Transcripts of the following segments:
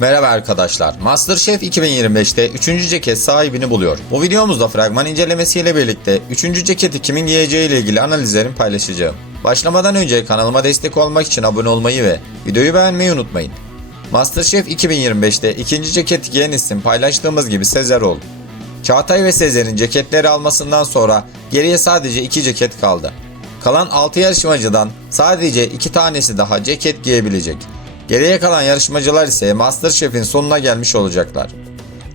Merhaba arkadaşlar. Masterchef 2025'te 3. ceket sahibini buluyor. Bu videomuzda fragman incelemesiyle birlikte 3. ceketi kimin giyeceği ile ilgili analizlerimi paylaşacağım. Başlamadan önce kanalıma destek olmak için abone olmayı ve videoyu beğenmeyi unutmayın. Masterchef 2025'te ikinci ceketi giyen isim paylaştığımız gibi Sezer oldu. Çağatay ve Sezer'in ceketleri almasından sonra geriye sadece 2 ceket kaldı. Kalan 6 yarışmacıdan sadece 2 tanesi daha ceket giyebilecek. Geriye kalan yarışmacılar ise Masterchef'in sonuna gelmiş olacaklar.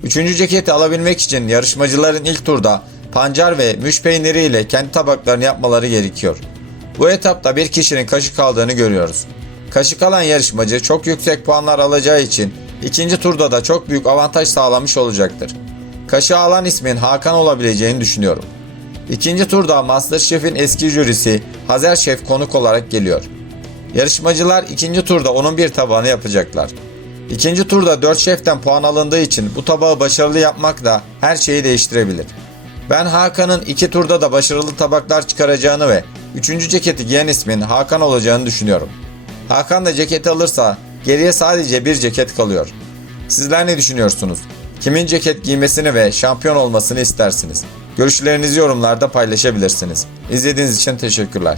Üçüncü ceketi alabilmek için yarışmacıların ilk turda pancar ve müş peyniri ile kendi tabaklarını yapmaları gerekiyor. Bu etapta bir kişinin kaşık aldığını görüyoruz. Kaşık alan yarışmacı çok yüksek puanlar alacağı için ikinci turda da çok büyük avantaj sağlamış olacaktır. Kaşığı alan ismin Hakan olabileceğini düşünüyorum. İkinci turda Masterchef'in eski jürisi Hazer Şef konuk olarak geliyor. Yarışmacılar ikinci turda onun bir tabağını yapacaklar. İkinci turda 4 şeften puan alındığı için bu tabağı başarılı yapmak da her şeyi değiştirebilir. Ben Hakan'ın iki turda da başarılı tabaklar çıkaracağını ve 3. ceketi giyen ismin Hakan olacağını düşünüyorum. Hakan da ceketi alırsa geriye sadece bir ceket kalıyor. Sizler ne düşünüyorsunuz? Kimin ceket giymesini ve şampiyon olmasını istersiniz? Görüşlerinizi yorumlarda paylaşabilirsiniz. İzlediğiniz için teşekkürler.